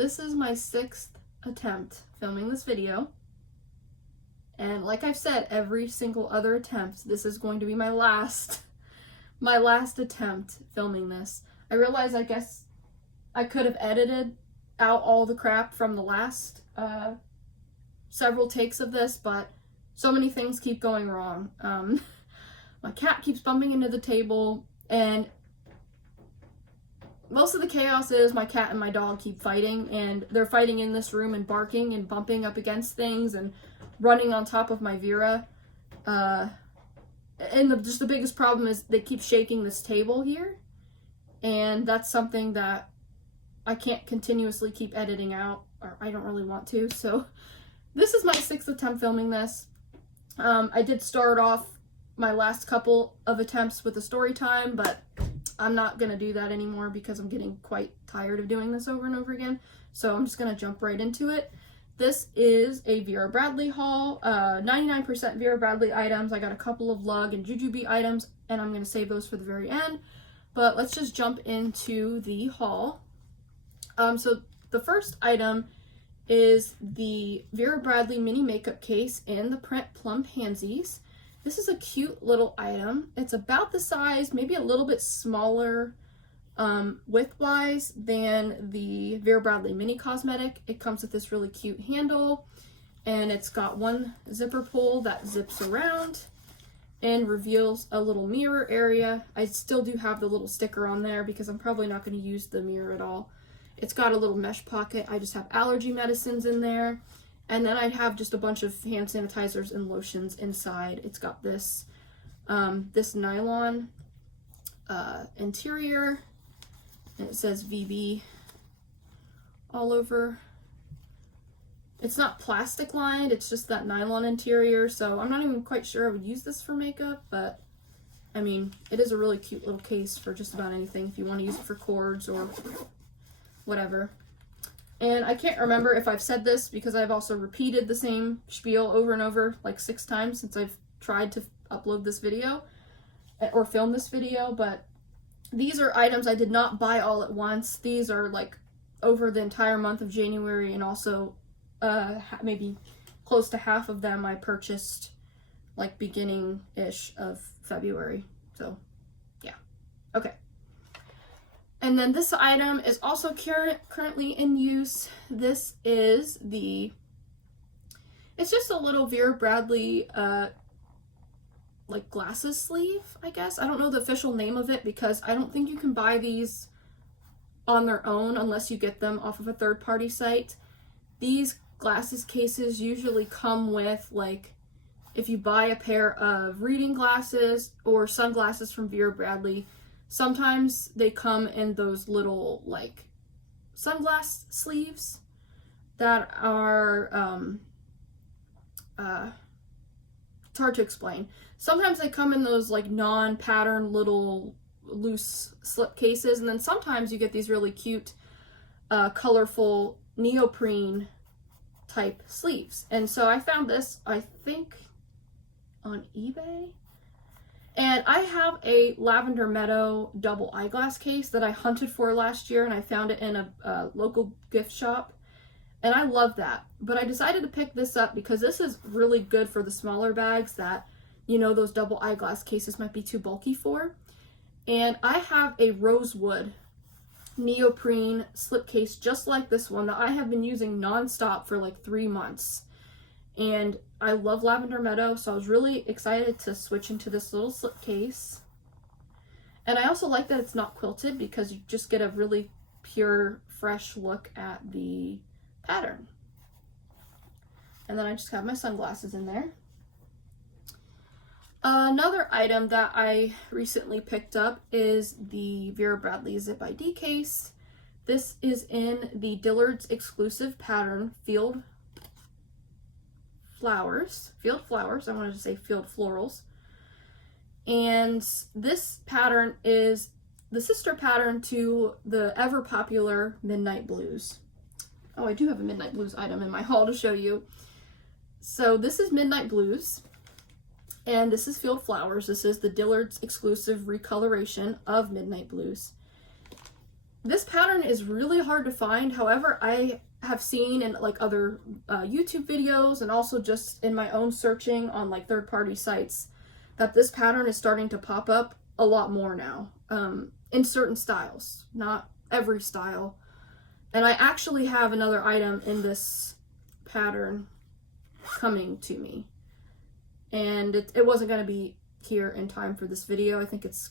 this is my 6th attempt filming this video. And like I've said, every single other attempt, this is going to be my last attempt filming this. I realize I guess I could have edited out all the crap from the last several takes of this, but so many things keep going wrong. My cat keeps bumping into the table, and most of the chaos is my cat and my dog keep fighting, and they're fighting in this room and barking and bumping up against things and running on top of my Vera. And just the biggest problem is they keep shaking this table here, and that's something that I can't continuously keep editing out, or I don't really want to. So this is my 6th attempt filming this. I did start off my last couple of attempts with a story time, but I'm not going to do that anymore because I'm getting quite tired of doing this over and over again. So I'm just going to jump right into it. This is a Vera Bradley haul, 99% Vera Bradley items. I got a couple of Lug and Jujube items, and I'm going to save those for the very end. But let's just jump into the haul. So the first item is the Vera Bradley mini makeup case in the print Plum Pansies. This is a cute little item. It's about the size, maybe a little bit smaller width-wise than the Vera Bradley mini cosmetic. It comes with this really cute handle, and it's got one zipper pull that zips around and reveals a little mirror area. I still do have the little sticker on there because I'm probably not going to use the mirror at all. It's got a little mesh pocket. I just have allergy medicines in there. And then I have just a bunch of hand sanitizers and lotions inside. It's got this this nylon interior, and it says VB all over. It's not plastic lined, it's just that nylon interior, so I'm not even quite sure I would use this for makeup, but I mean, it is a really cute little case for just about anything if you want to use it for cords or whatever. And I can't remember if I've said this because I've also repeated the same spiel over and over like 6 times since I've tried to upload this video or film this video, but these are items I did not buy all at once. These are like over the entire month of January, and also maybe close to half of them I purchased like beginning-ish of February. So yeah, okay. And then this item is also currently in use. This is it's just a little Vera Bradley like glasses sleeve, I guess. I don't know the official name of it because I don't think you can buy these on their own unless you get them off of a third-party site. These glasses cases usually come with, like, if you buy a pair of reading glasses or sunglasses from Vera Bradley, sometimes they come in those little, like, sunglass sleeves that are, it's hard to explain. Sometimes they come in those, like, non-patterned little loose slip cases, and then sometimes you get these really cute, colorful neoprene type sleeves. And so I found this, I think, on eBay. And I have a Lavender Meadow double eyeglass case that I hunted for last year, and I found it in a local gift shop. And I love that. But I decided to pick this up because this is really good for the smaller bags that, you know, those double eyeglass cases might be too bulky for. And I have a rosewood neoprene slipcase just like this one that I have been using nonstop for like 3 months. And I love Lavender Meadow, so I was really excited to switch into this little slipcase. And I also like that it's not quilted because you just get a really pure, fresh look at the pattern. And then I just have my sunglasses in there. Another item that I recently picked up is the Vera Bradley ZIP ID case. This is in the Dillard's exclusive pattern Field Flowers. I wanted to say Field Florals. And this pattern is the sister pattern to the ever popular Midnight Blues. Oh, I do have a Midnight Blues item in my haul to show you. So this is Midnight Blues, and this is Field Flowers. This is the Dillard's exclusive recoloration of Midnight Blues. This pattern is really hard to find. However, I have seen in like other YouTube videos and also just in my own searching on like third-party sites that this pattern is starting to pop up a lot more now, in certain styles, not every style. And I actually have another item in this pattern coming to me, and it wasn't going to be here in time for this video. I think it's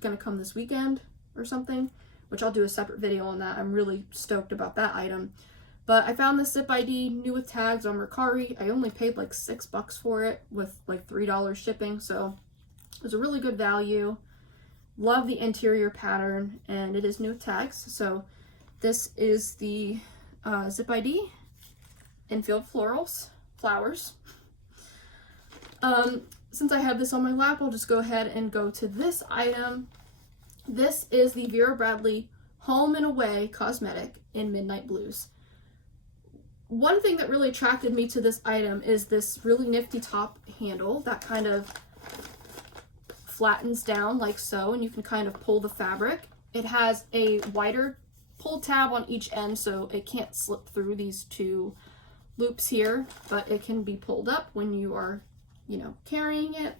going to come this weekend or something, which I'll do a separate video on that. I'm really stoked about that item. But I found this Zip ID new with tags on Mercari. I only paid like $6 for it with like $3 shipping, so it was a really good value. Love the interior pattern, and it is new with tags. So this is the Zip ID Infield Flowers. Since I have this on my lap, I'll just go ahead and go to this item. This is the Vera Bradley Home and Away Cosmetic in Midnight Blues. One thing that really attracted me to this item is this really nifty top handle that kind of flattens down like so, and you can kind of pull the fabric. It has a wider pull tab on each end, so it can't slip through these two loops here, but it can be pulled up when you are, you know, carrying it.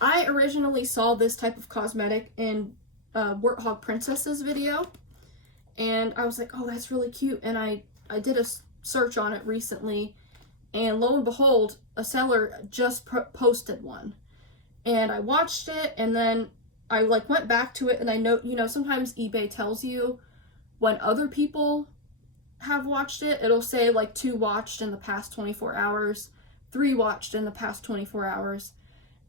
I originally saw this type of cosmetic in Warthog Princess's video, and I was like, oh, that's really cute. And I did a search on it recently, and lo and behold, a seller just posted one. And I watched it, and then I like went back to it, and I know, you know, sometimes eBay tells you when other people have watched it. It'll say like 2 watched in the past 24 hours, 3 watched in the past 24 hours.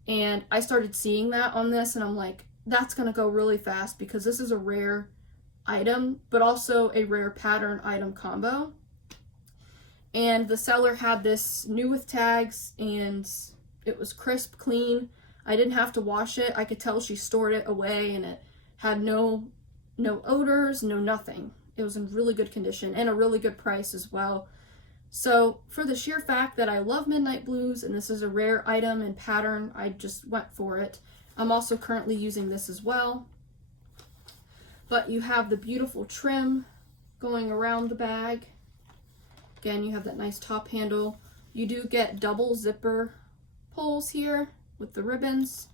And I started seeing that on this, and I'm like, that's gonna go really fast because this is a rare item, but also a rare pattern item combo. And the seller had this new with tags, and it was crisp, clean. I didn't have to wash it. I could tell she stored it away, and it had no odors, no nothing. It was in really good condition and a really good price as well. So for the sheer fact that I love Midnight Blues and this is a rare item and pattern, I just went for it. I'm also currently using this as well. But you have the beautiful trim going around the bag. Again, you have that nice top handle. You do get double zipper pulls here with the ribbons.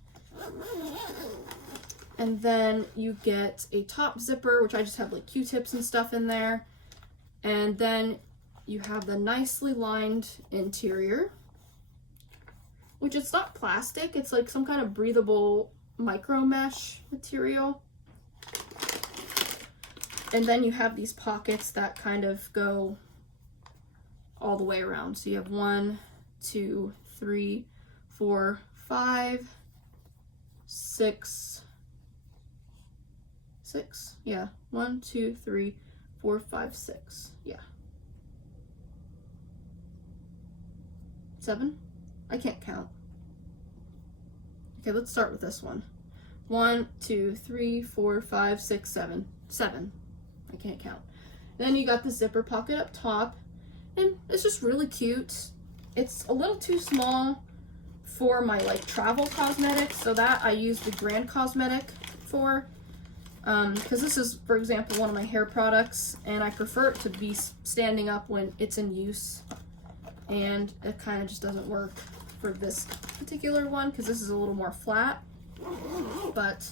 And then you get a top zipper, which I just have like Q-tips and stuff in there. And then you have the nicely lined interior, which it's not plastic. It's like some kind of breathable micro mesh material. And then you have these pockets that kind of go all the way around. So you have 1, 2, 3, 4, 5, 6. Yeah, 1, 2, 3, 4, 5, 6. Yeah. 7? I can't count. Okay, let's start with this one. 1, 2, 3, 4, 5, 6, 7. 7. I can't count. Then you got the zipper pocket up top, and it's just really cute. It's a little too small for my like travel cosmetics, so that I use the Grand Cosmetic for, because this is, for example, one of my hair products, and I prefer it to be standing up when it's in use, and it kind of just doesn't work for this particular one because this is a little more flat. But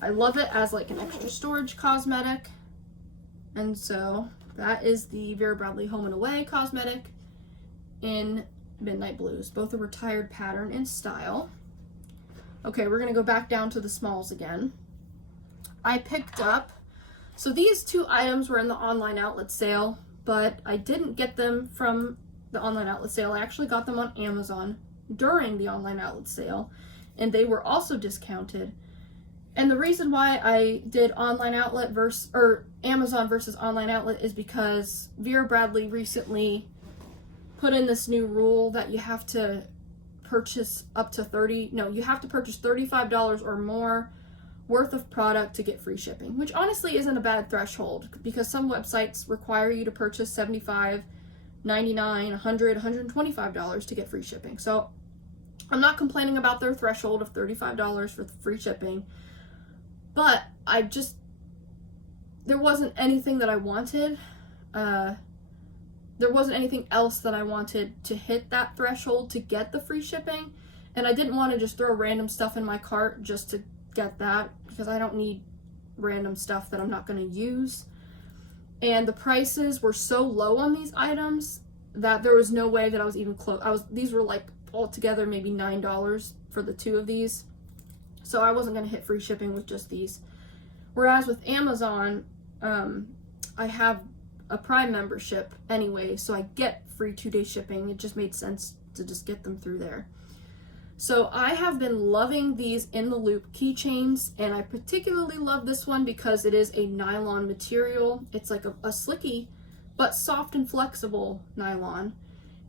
I love it as like an extra storage cosmetic. And so that is the Vera Bradley Home and Away cosmetic in Midnight Blues, both a retired pattern and style. Okay, we're gonna go back down to the smalls again. I picked up, so these 2 items were in the online outlet sale, but I didn't get them from the online outlet sale. I actually got them on Amazon during the online outlet sale, and they were also discounted. And the reason why I did online outlet Amazon versus online outlet is because Vera Bradley recently put in this new rule that you have to purchase you have to purchase $35 or more worth of product to get free shipping, which honestly isn't a bad threshold because some websites require you to purchase $75, $99, $100, $125 to get free shipping. So I'm not complaining about their threshold of $35 for free shipping, but I just there wasn't anything that I wanted. There wasn't anything else that I wanted to hit that threshold to get the free shipping. And I didn't want to just throw random stuff in my cart just to get that, because I don't need random stuff that I'm not going to use. And the prices were so low on these items that there was no way that I was even close. These were like altogether maybe $9 for the 2 of these. So I wasn't going to hit free shipping with just these. Whereas with Amazon, I have a Prime membership anyway, so I get free 2-day shipping. It just made sense to just get them through there. So I have been loving these in the loop keychains, and I particularly love this one because it is a nylon material. It's like a slicky but soft and flexible nylon,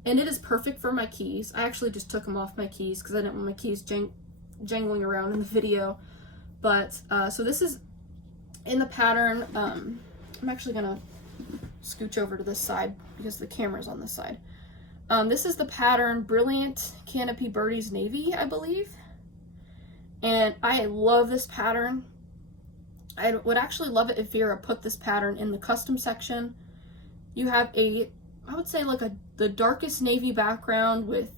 and it is perfect for my keys. I actually just took them off my keys because I didn't want my keys jangling around in the video. But so this is in the pattern. I'm actually gonna scooch over to this side because the camera's on this side. This is the pattern Brilliant Canopy Birdies Navy, I believe. And I love this pattern. I would actually love it if Vera put this pattern in the custom section. You have I would say like the darkest navy background with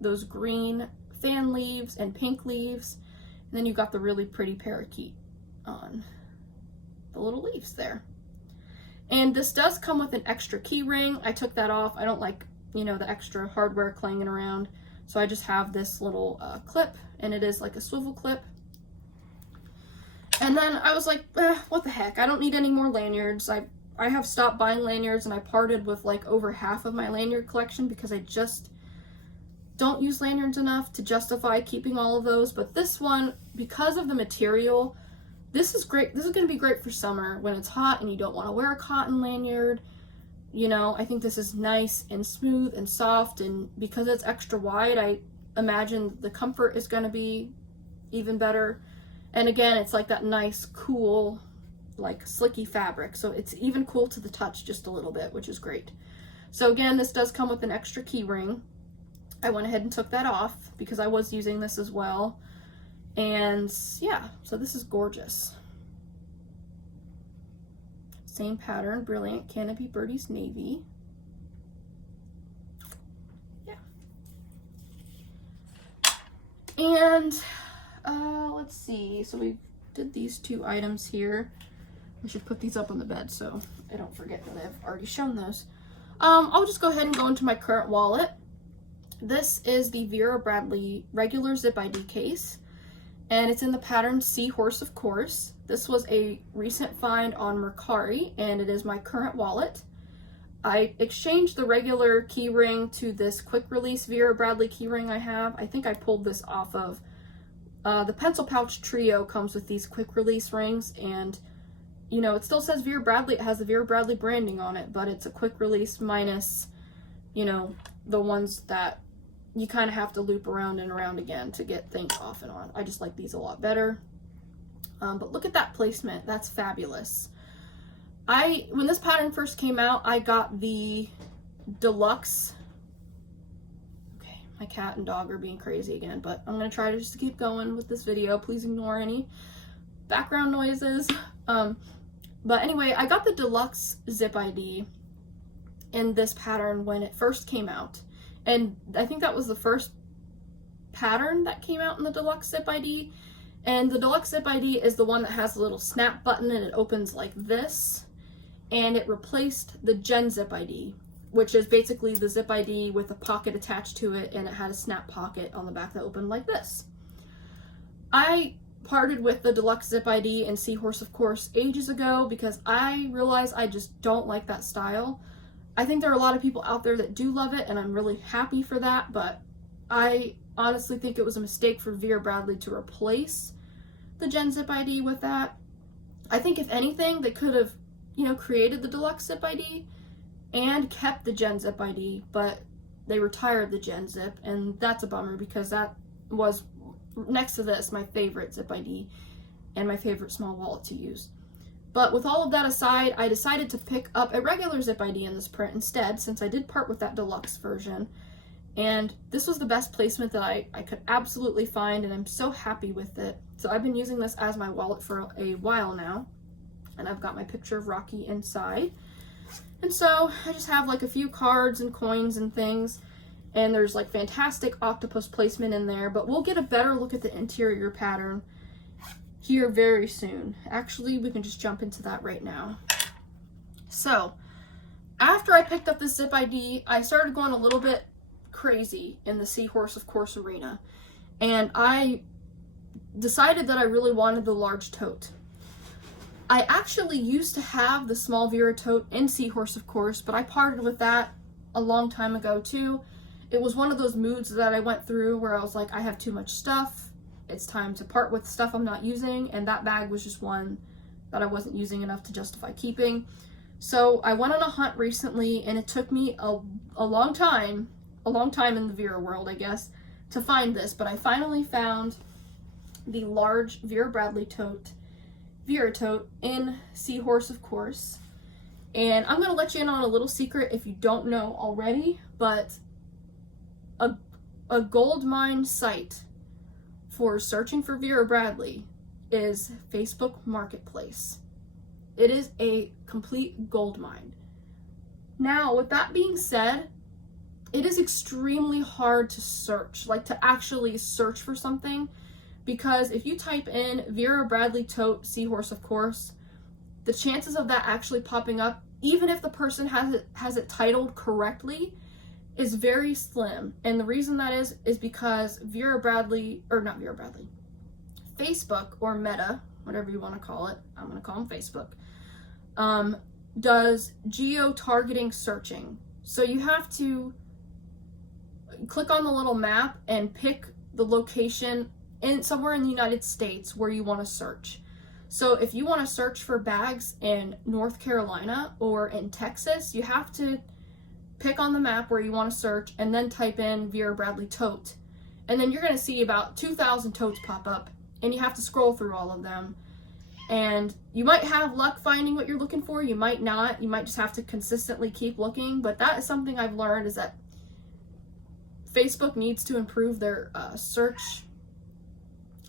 those green fan leaves and pink leaves. And then you've got the really pretty parakeet on the little leaves there. And this does come with an extra key ring. I took that off. I don't like, you know, the extra hardware clanging around. So I just have this little clip, and it is like a swivel clip. And then I was like, what the heck? I don't need any more lanyards. I have stopped buying lanyards, and I parted with like over half of my lanyard collection because I just don't use lanyards enough to justify keeping all of those. But this one, because of the material, this is great. This is going to be great for summer when it's hot and you don't want to wear a cotton lanyard. You know, I think this is nice and smooth and soft, and because it's extra wide, I imagine the comfort is going to be even better. And again, it's like that nice, cool, like slicky fabric. So it's even cool to the touch just a little bit, which is great. So again, this does come with an extra key ring. I went ahead and took that off because I was using this as well. And yeah, so this is gorgeous. Same pattern, Brilliant Canopy Birdies Navy. Yeah. And let's see, so we did these 2 items here. I should put these up on the bed so I don't forget that I've already shown those. I'll just go ahead and go into my current wallet. This is the Vera Bradley regular Zip ID case, and it's in the pattern Seahorse, of course. This was a recent find on Mercari, and it is my current wallet. I exchanged the regular keyring to this quick release Vera Bradley keyring I have. I think I pulled this off of the Pencil Pouch Trio. Comes with these quick release rings, and you know, it still says Vera Bradley. It has the Vera Bradley branding on it, but it's a quick release minus, you know, the ones that you kind of have to loop around and around again to get things off and on. I just like these a lot better. But look at that placement. That's fabulous. When this pattern first came out, I got the deluxe. Okay, my cat and dog are being crazy again, but I'm going to try to just keep going with this video. Please ignore any background noises. But anyway, I got the deluxe Zip ID in this pattern when it first came out. And I think that was the first pattern that came out in the deluxe Zip ID. And the deluxe Zip ID is the one that has a little snap button and it opens like this. And it replaced the Gen Zip ID, which is basically the Zip ID with a pocket attached to it, and it had a snap pocket on the back that opened like this. I parted with the deluxe Zip ID and Seahorse, of course, ages ago because I realized I just don't like that style. I think there are a lot of people out there that do love it, and I'm really happy for that, but I honestly think it was a mistake for Vera Bradley to replace the Gen Zip ID with that. I think if anything, they could have, you know, created the deluxe Zip ID and kept the Gen Zip ID, but they retired the Gen Zip, and that's a bummer because that was, next to this, my favorite Zip ID and my favorite small wallet to use. But with all of that aside, I decided to pick up a regular Zip ID in this print instead, since I did part with that deluxe version. And this was the best placement that I could absolutely find, and I'm so happy with it. So I've been using this as my wallet for a while now. And I've got my picture of Rocky inside. And so I just have like a few cards and coins and things. And there's like fantastic octopus placement in there. But we'll get a better look at the interior pattern here very soon. Actually, we can just jump into that right now. So after I picked up the Zip ID, I started going a little bit crazy in the Seahorse, of course, arena. And I decided that I really wanted the large tote. I actually used to have the small Vera tote in Seahorse, of course, but I parted with that a long time ago too. It was one of those moods that I went through where I was like, I have too much stuff. It's time to part with stuff I'm not using, and that bag was just one that I wasn't using enough to justify keeping. So I went on a hunt recently, and it took me a long time in the Vera world, I guess, to find this, but I finally found the large Vera Bradley tote, Vera tote in Seahorse, of course. And I'm going to let you in on a little secret if you don't know already, but a gold mine site for searching for Vera Bradley is Facebook Marketplace. It is a complete gold mine. Now, with that being said, it is extremely hard to search, like to actually search for something, because if you type in Vera Bradley tote, Seahorse, of course, the chances of that actually popping up, even if the person has it titled correctly, is very slim. And the reason that is because Vera Bradley, or not Vera Bradley, Facebook, or Meta, whatever you want to call it, I'm going to call them Facebook, does geo-targeting searching. So you have to click on the little map and pick the location in somewhere in the United States where you want to search. So if you want to search for bags in North Carolina or in Texas, you have to pick on the map where you want to search and then type in Vera Bradley tote. And then you're going to see about 2,000 totes pop up, and you have to scroll through all of them. And you might have luck finding what you're looking for, you might not. You might just have to consistently keep looking. But that is something I've learned, is that Facebook needs to improve their search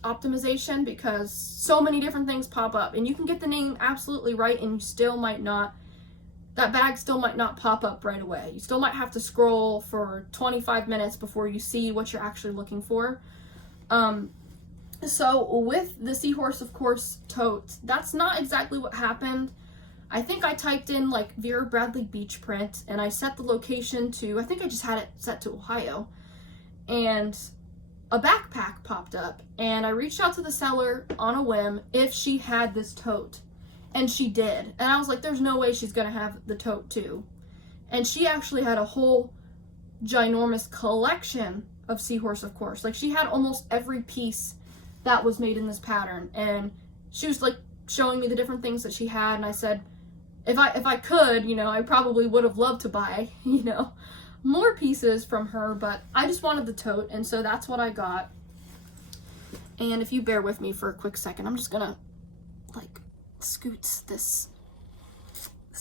optimization, because so many different things pop up, and you can get the name absolutely right and you still might not, that bag still might not pop up right away. You still might have to scroll for 25 minutes before you see what you're actually looking for. So with the Seahorse, of course, tote, that's not exactly what happened. I think I typed in like Vera Bradley beach print, and I set the location to, I think I just had it set to Ohio, and a backpack popped up, and I reached out to the seller on a whim if she had this tote, and she did. And I was like, there's no way she's gonna have the tote too. And she actually had a whole ginormous collection of Seahorse, of course. Like, she had almost every piece that was made in this pattern, and she was like showing me the different things that she had, and I said, if I could, you know, I probably would have loved to buy, you know, more pieces from her, but I just wanted the tote, and so that's what I got. And if you bear with me for a quick second, I'm just gonna like scoot this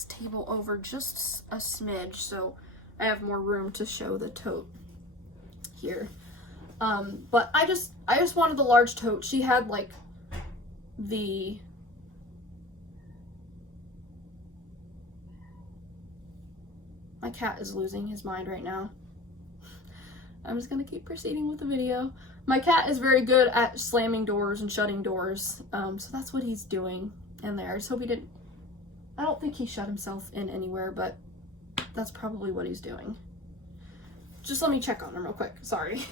table over just a smidge so I have more room to show the tote here. But I just wanted the large tote. She had like the my cat is losing his mind right now. I'm just gonna keep proceeding with the video. My cat is very good at slamming doors and shutting doors, so that's what he's doing in there. I just hope he didn't, I don't think he shut himself in anywhere, but that's probably what he's doing. Just let me check on him real quick, sorry.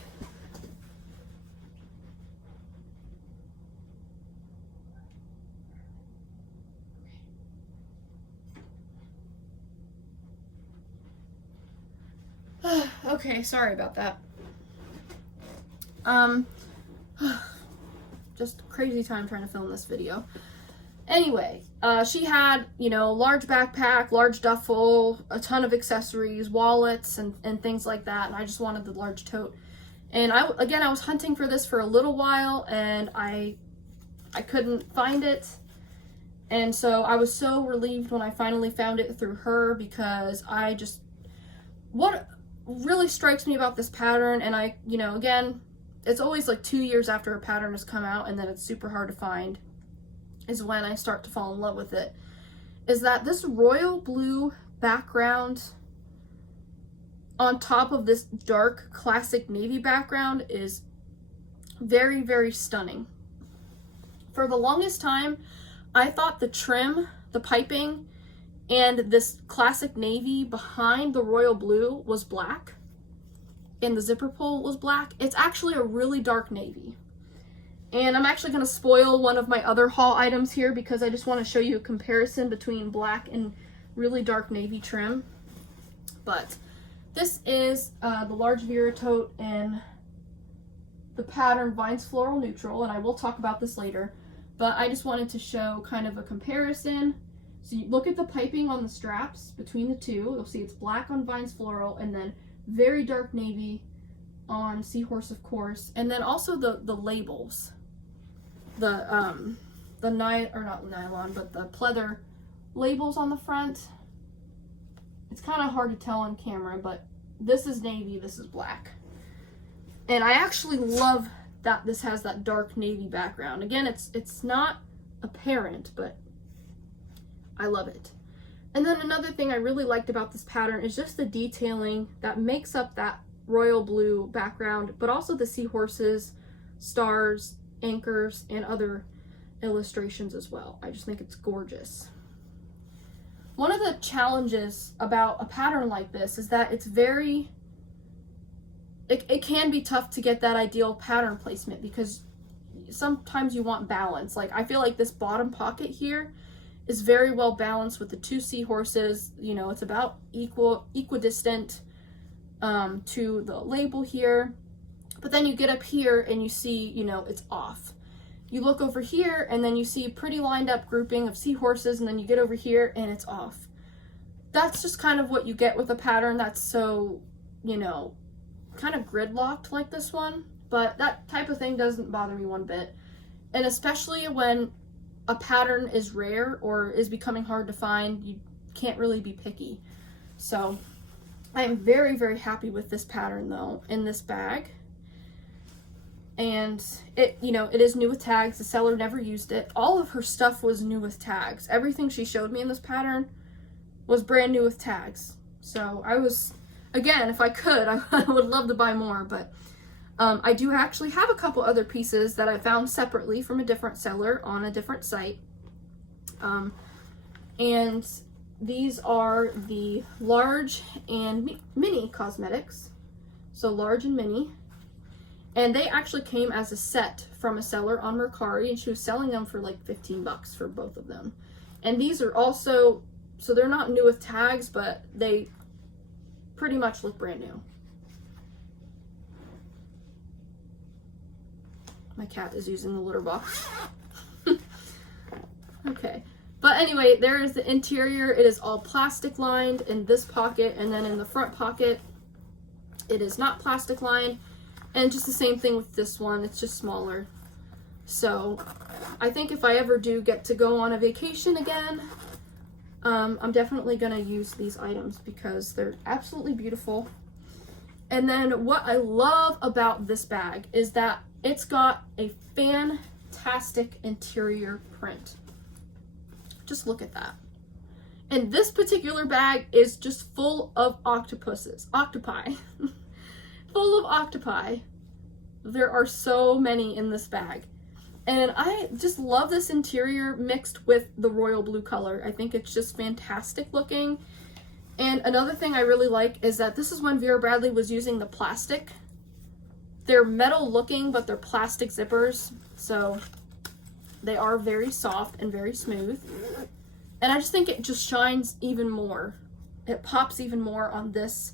Okay, sorry about that. Just crazy time trying to film this video. Anyway, she had, you know, large backpack, large duffel, a ton of accessories, wallets, and things like that, and I just wanted the large tote. And I was hunting for this for a little while, and I couldn't find it. And so I was so relieved when I finally found it through her, because what really strikes me about this pattern, and I, you know, again, it's always like 2 years after a pattern has come out, and then it's super hard to find. is when I start to fall in love with it, is that this royal blue background on top of this dark classic navy background is very, very stunning. For the longest time, I thought the trim, the piping, and this classic navy behind the royal blue was black, and the zipper pull was black. It's actually a really dark navy. And I'm actually going to spoil one of my other haul items here because I just want to show you a comparison between black and really dark navy trim. But this is the large Vera tote in the pattern Vines Floral Neutral, and I will talk about this later. But I just wanted to show kind of a comparison. So you look at the piping on the straps between the two. You'll see it's black on Vines Floral and then very dark navy on Seahorse, of course. And then also the labels. The not nylon, but the pleather labels on the front. It's kind of hard to tell on camera, but this is navy, this is black. And I actually love that this has that dark navy background. Again, it's not apparent, but I love it. And then another thing I really liked about this pattern is just the detailing that makes up that royal blue background, but also the seahorses, stars, anchors, and other illustrations as well. I just think it's gorgeous. One of the challenges about a pattern like this is that it's very, it can be tough to get that ideal pattern placement because sometimes you want balance. Like I feel like this bottom pocket here is very well balanced with the two seahorses. You know, it's about equidistant to the label here. But then you get up here and you see, you know, it's off. You look over here and then you see a pretty lined up grouping of seahorses, and then you get over here and it's off. That's just kind of what you get with a pattern that's so, you know, kind of gridlocked like this one. But that type of thing doesn't bother me one bit. And especially when a pattern is rare or is becoming hard to find, you can't really be picky. So I am very, very happy with this pattern though in this bag. And it, you know, it is new with tags. The seller never used it. All of her stuff was new with tags. Everything she showed me in this pattern was brand new with tags. So I was, again, if I could, I would love to buy more, but I do actually have a couple other pieces that I found separately from a different seller on a different site. And these are the large and mini cosmetics. So large and mini. And they actually came as a set from a seller on Mercari, and she was selling them for like 15 bucks for both of them. And these are also, so they're not new with tags, but they pretty much look brand new. My cat is using the litter box. Okay. But anyway, there is the interior. It is all plastic lined in this pocket, and then in the front pocket, it is not plastic lined. And just the same thing with this one, it's just smaller. So I think if I ever do get to go on a vacation again, I'm definitely gonna use these items because they're absolutely beautiful. And then what I love about this bag is that it's got a fantastic interior print. Just look at that. And this particular bag is just full of octopi. Full of octopi. There are so many in this bag. And I just love this interior mixed with the royal blue color. I think it's just fantastic looking. And another thing I really like is that this is when Vera Bradley was using the plastic. They're metal looking, but they're plastic zippers. So they are very soft and very smooth. And I just think it just shines even more. It pops even more on this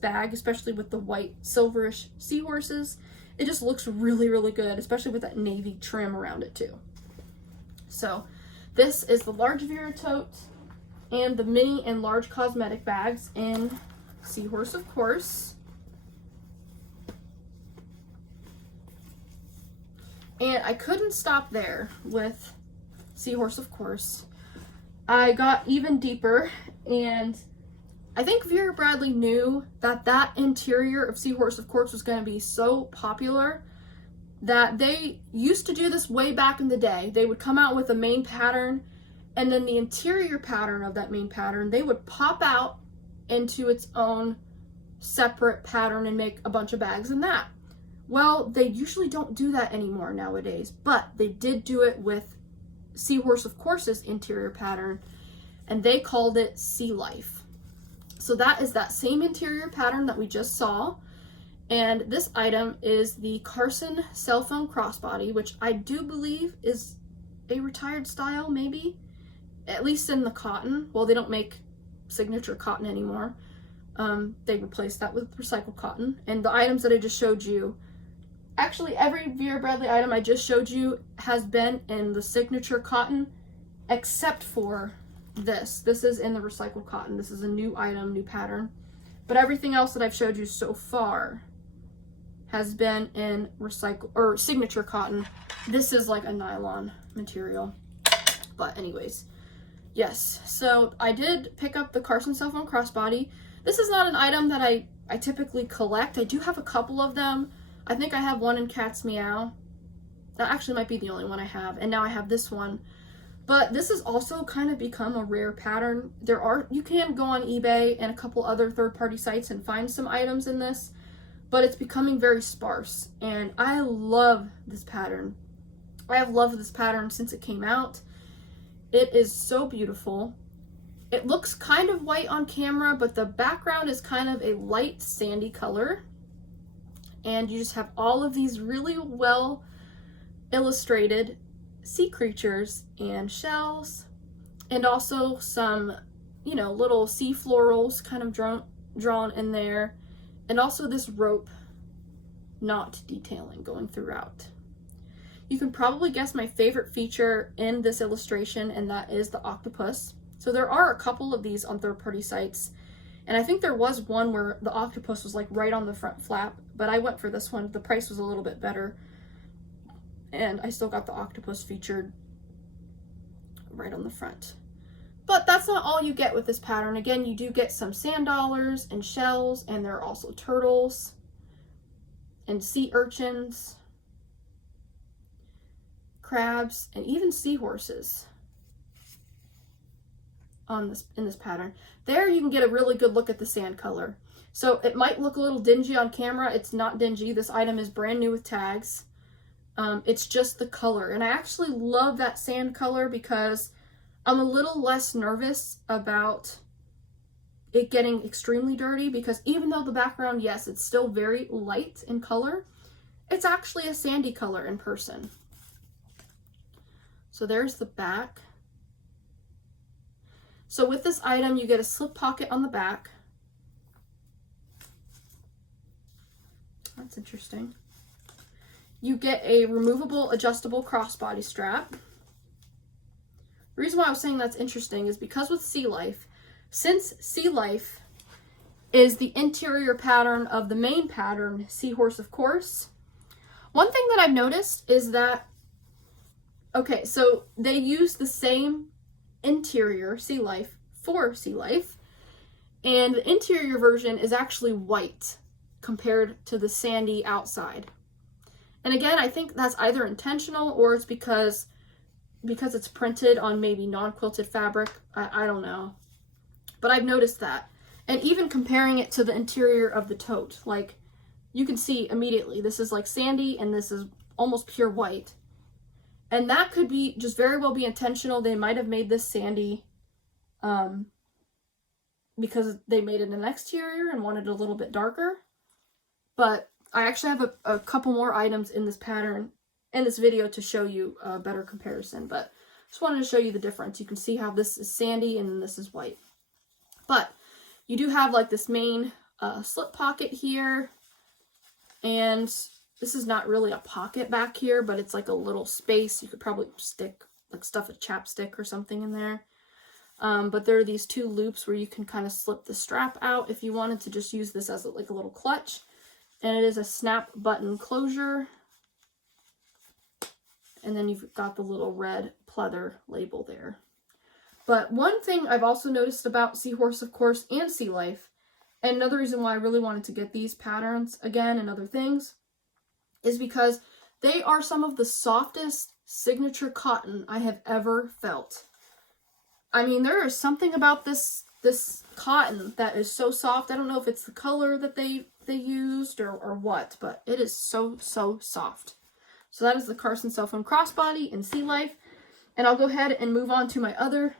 bag, especially with the white silverish seahorses. It just looks really, really good, especially with that navy trim around it too. So this is the large Vera tote and the mini and large cosmetic bags in Seahorse, of course. And I couldn't stop there with Seahorse, of course. I got even deeper, and I think Vera Bradley knew that that interior of Seahorse, of course, was going to be so popular that they used to do this way back in the day. They would come out with a main pattern, and then the interior pattern of that main pattern, they would pop out into its own separate pattern and make a bunch of bags in that. Well, they usually don't do that anymore nowadays, but they did do it with Seahorse, of course's interior pattern, and they called it Sea Life. So that is that same interior pattern that we just saw. And this item is the Carson cell phone crossbody, which I do believe is a retired style, maybe, at least in the cotton. Well, they don't make signature cotton anymore. They replaced that with recycled cotton. And the items that I just showed you, actually every Vera Bradley item I just showed you has been in the signature cotton, except for this. This is in the recycled cotton. This is a new item, new pattern. But everything else that I've showed you so far has been in recycle or signature cotton. This is like a nylon material. But anyways, yes. So I did pick up the Carson cell phone crossbody. This is not an item that I typically collect. I do have a couple of them. I think I have one in Cat's Meow. That actually might be the only one I have. And now I have this one. But this has also kind of become a rare pattern. You can go on eBay and a couple other third-party sites and find some items in this, but it's becoming very sparse. And I love this pattern. I have loved this pattern since it came out. It is so beautiful. It looks kind of white on camera, but the background is kind of a light sandy color. And you just have all of these really well illustrated sea creatures and shells, and also some, little sea florals kind of drawn in there, and also this rope knot detailing going throughout. You can probably guess my favorite feature in this illustration, and that is the octopus. So there are a couple of these on third-party sites, and I think there was one where the octopus was like right on the front flap, but I went for this one. The price was a little bit better, and I still got the octopus featured right on the front. But that's not all you get with this pattern. Again, you do get some sand dollars and shells, and there are also turtles and sea urchins, crabs, and even seahorses in this pattern. There you can get a really good look at the sand color. So it might look a little dingy on camera. It's not dingy. This item is brand new with tags. It's just the color, and I actually love that sand color because I'm a little less nervous about it getting extremely dirty, because even though the background, yes, it's still very light in color, it's actually a sandy color in person. So there's the back. So with this item, you get a slip pocket on the back. That's interesting. You get a removable, adjustable crossbody strap. The reason why I was saying that's interesting is because with Sea Life, since Sea Life is the interior pattern of the main pattern, Seahorse, of course, one thing that I've noticed is that, okay, so they use the same interior, Sea Life, for Sea Life, and the interior version is actually white compared to the sandy outside. And again, I think that's either intentional or it's because it's printed on maybe non-quilted fabric. I don't know. But I've noticed that. And even comparing it to the interior of the tote, like you can see immediately, this is like sandy and this is almost pure white. And that could be just very well be intentional. They might have made this sandy because they made it an exterior and wanted it a little bit darker. But I actually have a couple more items in this pattern, in this video, to show you a better comparison. But just wanted to show you the difference. You can see how this is sandy and then this is white. But you do have like this main slip pocket here. And this is not really a pocket back here, but it's like a little space. You could probably stuff a chapstick or something in there. But there are these two loops where you can kind of slip the strap out if you wanted to just use this as like a little clutch. And it is a snap button closure. And then you've got the little red pleather label there. But one thing I've also noticed about Seahorse, of course, and Sea Life, and another reason why I really wanted to get these patterns again and other things, is because They are some of the softest signature cotton I have ever felt. I mean, there is something about this cotton that is so soft. I don't know if it's the color that they used or what, but it is so soft. So that is the Carson Cell Phone Crossbody in Sea Life. And I'll go ahead and move on to my other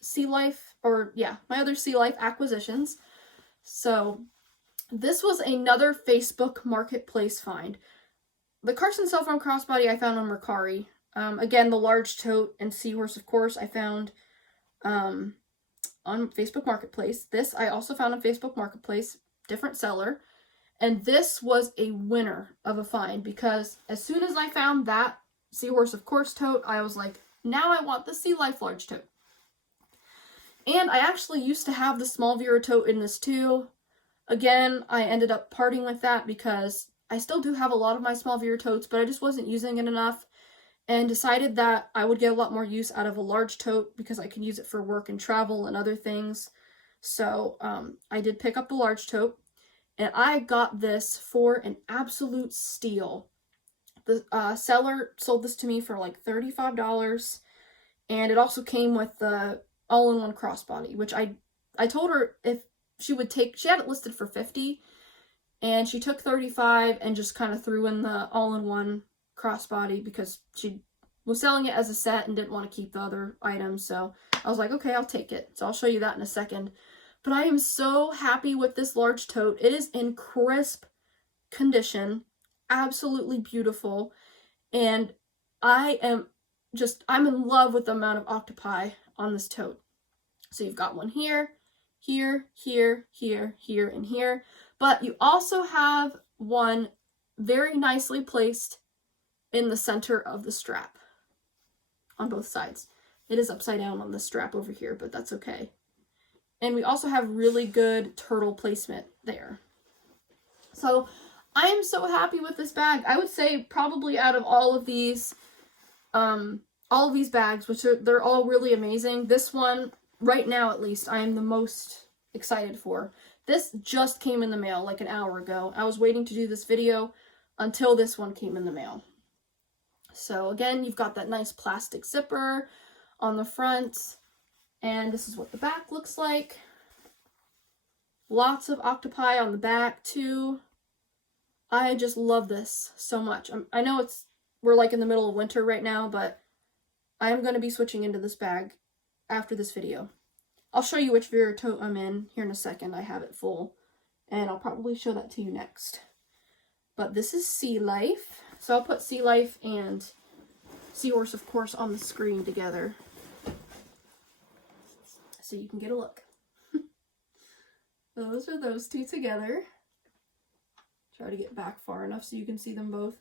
Sea Life, my other Sea Life acquisitions. So this was another Facebook Marketplace find. The Carson Cell Phone Crossbody I found on Mercari. Again, the large tote and Seahorse, of course, I found on Facebook Marketplace. This I also found on Facebook Marketplace, different seller. And this was a winner of a find because as soon as I found that Seahorse, of course, tote, I was like, now I want the Sea Life large tote. And I actually used to have the small Vera tote in this too. Again, I ended up parting with that because I still do have a lot of my small Vera totes, but I just wasn't using it enough and decided that I would get a lot more use out of a large tote because I can use it for work and travel and other things. So I did pick up the large tote. And I got this for an absolute steal. The seller sold this to me for like $35. And it also came with the all-in-one crossbody, which I told her if she would take, she had it listed for $50. And she took $35 and just kind of threw in the all-in-one crossbody because she was selling it as a set and didn't want to keep the other items. So I was like, okay, I'll take it. So I'll show you that in a second. But I am so happy with this large tote. It is in crisp condition, absolutely beautiful. And I'm in love with the amount of octopi on this tote. So you've got one here, here, here, here, here, and here. But you also have one very nicely placed in the center of the strap on both sides. It is upside down on the strap over here, but that's okay. And we also have really good turtle placement there. So I am so happy with this bag. I would say probably out of all of these bags, which they're all really amazing, this one, right now at least, I am the most excited for. This just came in the mail like an hour ago. I was waiting to do this video until this one came in the mail. So again, you've got that nice plastic zipper on the front. And this is what the back looks like. Lots of octopi on the back too. I just love this so much. I know we're like in the middle of winter right now, but I am going to be switching into this bag after this video. I'll show you which Vera tote I'm in here in a second. I have it full, and I'll probably show that to you next. But this is Sea Life. So I'll put Sea Life and Seahorse, of course, on the screen together, so you can get a look. Those are those two together. Try to get back far enough so you can see them both.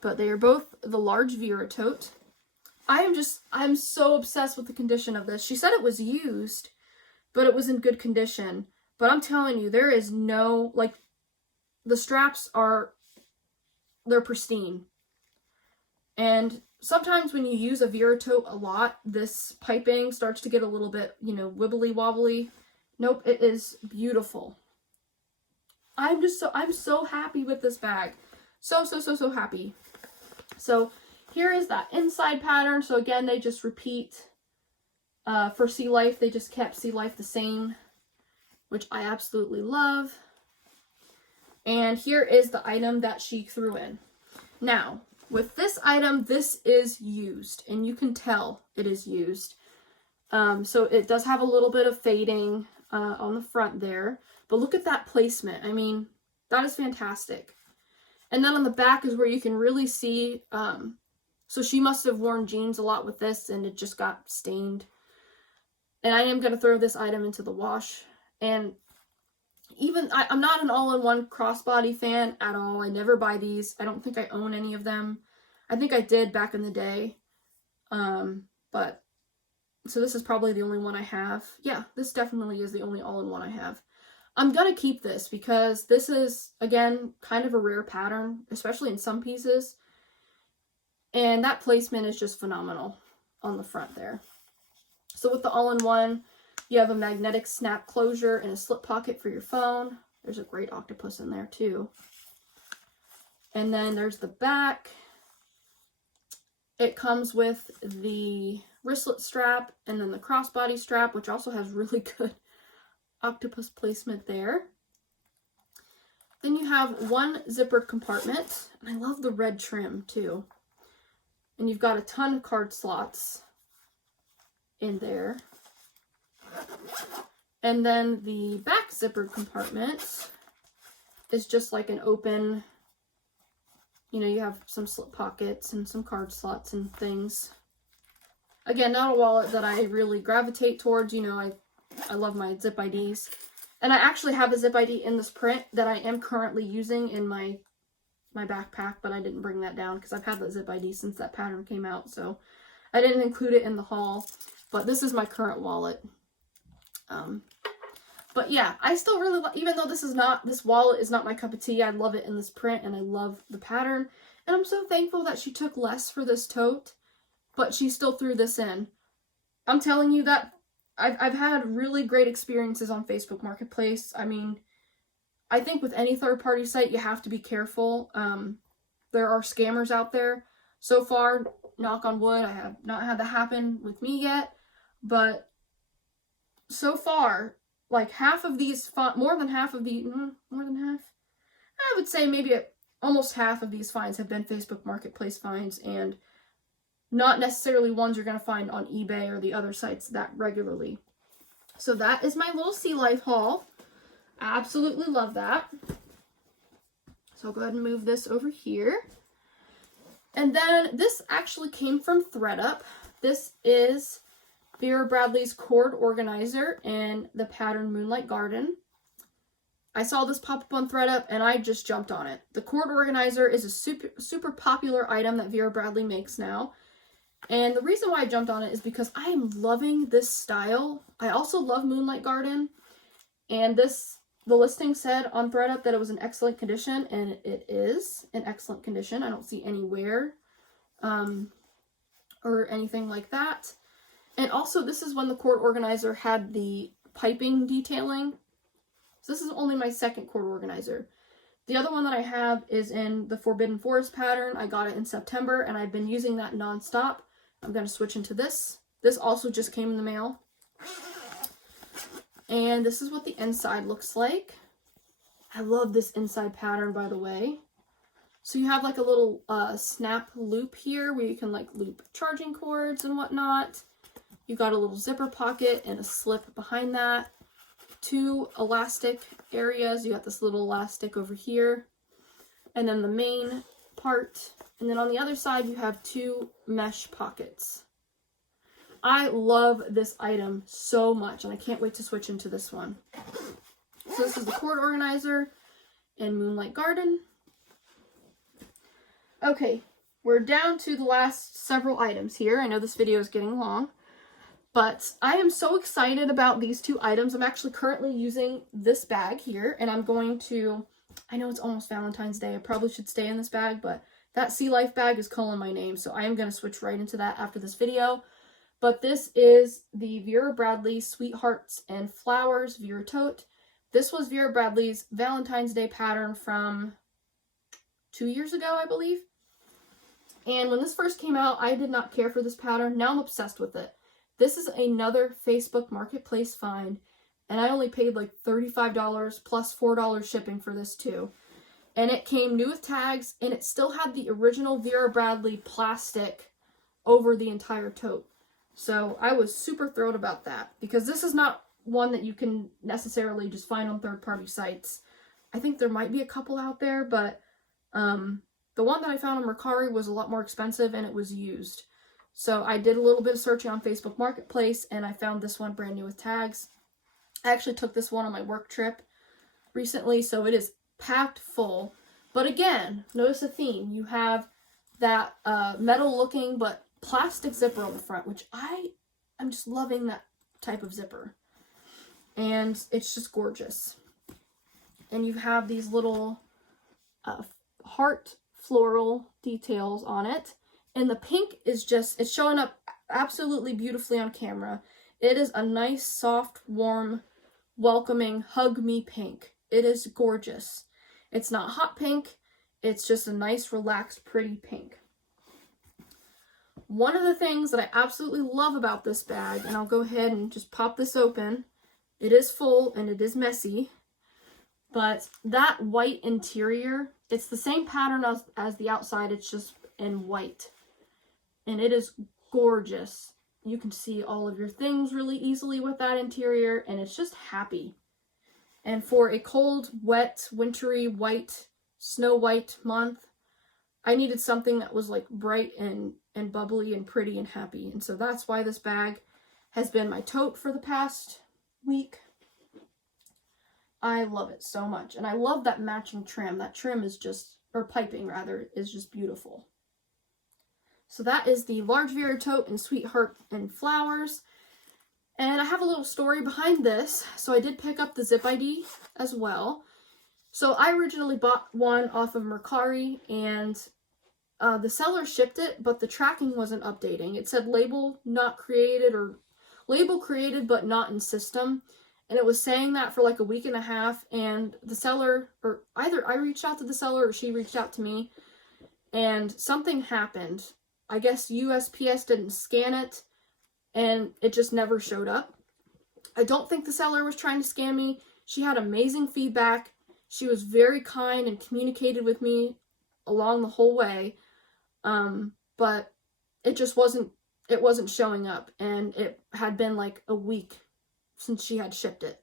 But they are both the large Vera tote. I'm so obsessed with the condition of this. She said it was used, but it was in good condition. But I'm telling you, there is no, like, the straps they're pristine. And sometimes when you use a Vera tote a lot, this piping starts to get a little bit, wibbly wobbly. Nope, it is beautiful. I'm so happy with this bag. So happy. So here is that inside pattern. So again, they just repeat for Sea Life. They just kept Sea Life the same, which I absolutely love. And here is the item that she threw in. Now, with this item, this is used, and you can tell it is used. So it does have a little bit of fading on the front there, but look at that placement. I mean, that is fantastic. And then on the back is where you can really see, so she must have worn jeans a lot with this, and it just got stained. And I am going to throw this item into the wash. And I'm not an all-in-one crossbody fan at all. I never buy these. I don't think I own any of them. I think I did back in the day. So this is probably the only one I have. Yeah, this definitely is the only all-in-one I have. I'm gonna keep this because this is, again, kind of a rare pattern, especially in some pieces. And that placement is just phenomenal on the front there. So with the all-in-one, you have a magnetic snap closure and a slip pocket for your phone. There's a great octopus in there too. And then there's the back. It comes with the wristlet strap and then the crossbody strap, which also has really good octopus placement there. Then you have one zippered compartment, and I love the red trim too. And you've got a ton of card slots in there. And then the back zippered compartment is just like an open, you know, you have some slip pockets and some card slots and things. Again, not a wallet that I really gravitate towards. You know, I love my zip IDs. And I actually have a zip ID in this print that I am currently using in my backpack, but I didn't bring that down because I've had that zip ID since that pattern came out. So I didn't include it in the haul, but this is my current wallet. But yeah, I still really, even though this wallet is not my cup of tea, I love it in this print and I love the pattern. And I'm so thankful that she took less for this tote, but she still threw this in. I'm telling you that I've had really great experiences on Facebook Marketplace. I mean, I think with any third-party site, you have to be careful. There are scammers out there. So far, knock on wood, I have not had that happen with me yet, but so far, like half of these, more than half, I would say maybe almost half of these finds have been Facebook Marketplace finds, and not necessarily ones you're going to find on eBay or the other sites that regularly. So that is my little Sea Life haul. I absolutely love that. So I'll go ahead and move this over here. And then this actually came from ThredUp. This is Vera Bradley's cord organizer in the pattern Moonlight Garden. I saw this pop up on ThredUp and I just jumped on it. The cord organizer is a super popular item that Vera Bradley makes now. And the reason why I jumped on it is because I am loving this style. I also love Moonlight Garden. And the listing said on ThredUp that it was in excellent condition, and it is in excellent condition. I don't see any wear or anything like that. And also, this is when the cord organizer had the piping detailing. So this is only my second cord organizer. The other one that I have is in the Forbidden Forest pattern. I got it in September, and I've been using that nonstop. I'm going to switch into this. This also just came in the mail. And this is what the inside looks like. I love this inside pattern, by the way. So you have like a little snap loop here where you can like loop charging cords and whatnot. You got a little zipper pocket and a slip behind that. Two elastic areas. You got this little elastic over here. And then the main part. And then on the other side, you have two mesh pockets. I love this item so much, and I can't wait to switch into this one. So this is the cord organizer in Moonlight Garden. Okay, we're down to the last several items here. I know this video is getting long, but I am so excited about these two items. I'm actually currently using this bag here, and I'm going to, I know it's almost Valentine's Day. I probably should stay in this bag, but that Sea Life bag is calling my name, so I am going to switch right into that after this video. But this is the Vera Bradley Sweethearts and Flowers Vera Tote. This was Vera Bradley's Valentine's Day pattern from 2 years ago, I believe. And when this first came out, I did not care for this pattern. Now I'm obsessed with it. This is another Facebook Marketplace find, and I only paid like $35 plus $4 shipping for this too. And it came new with tags, and it still had the original Vera Bradley plastic over the entire tote. So I was super thrilled about that, because this is not one that you can necessarily just find on third-party sites. I think there might be a couple out there, but the one that I found on Mercari was a lot more expensive, and it was used. So I did a little bit of searching on Facebook Marketplace, and I found this one brand new with tags. I actually took this one on my work trip recently, so it is packed full. But again, notice a theme. You have that metal looking but plastic zipper on the front, which I'm just loving that type of zipper. And it's just gorgeous. And you have these little heart floral details on it. And the pink is just, it's showing up absolutely beautifully on camera. It is a nice, soft, warm, welcoming, hug me pink. It is gorgeous. It's not hot pink. It's just a nice, relaxed, pretty pink. One of the things that I absolutely love about this bag, and I'll go ahead and just pop this open. It is full and it is messy, but that white interior, it's the same pattern as the outside, it's just in white. And it is gorgeous. You can see all of your things really easily with that interior, and it's just happy. And for a cold, wet, wintry, white, snow white month, I needed something that was like bright and bubbly and pretty and happy. And so that's why this bag has been my tote for the past week. I love it so much. And I love that matching trim. That trim is just, or piping rather, is just beautiful. So that is the large Vera tote in Sweetheart and Flowers. And I have a little story behind this. So I did pick up the Zip ID as well. So I originally bought one off of Mercari, and the seller shipped it, but the tracking wasn't updating. It said label not created, or label created but not in system. And it was saying that for like a week and a half, and the seller, or either I reached out to the seller or she reached out to me, and something happened. I guess USPS didn't scan it, and it just never showed up. I don't think the seller was trying to scam me. She had amazing feedback. She was very kind and communicated with me along the whole way. But it just wasn't showing up, and it had been like a week since she had shipped it.